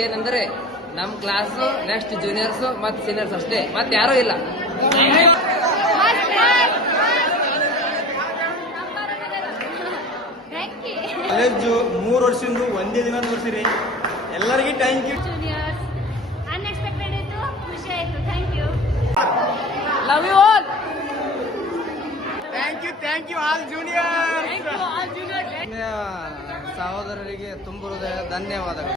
ಏನಂದ್ರೆ ನಮ್ class next juniors ಮತ್ತೆ ಸೀನಿಯರ್ಸ್ ಅಷ್ಟೇ, ಮತ್ತೆ ಯಾರು ಇಲ್ಲ. ಕಾಲೇಜು 3 ವರ್ಷದಿಂದ ಒಂದೇ ದಿನ ತೋರಿಸಿರಿ. ಎಲ್ಲರಿಗೂ ಥ್ಯಾಂಕ್ ಯು. ಅನ್ಎಕ್ಸ್ಪೆಕ್ಟೆಡ್ ಇತ್ತು, ಖುಷಿ ಆಯ್ತು. Thank you. Love you all. Thank you all junior. ಸಹೋದರರಿಗೆ ತುಂಬ ಧನ್ಯವಾದಗಳು.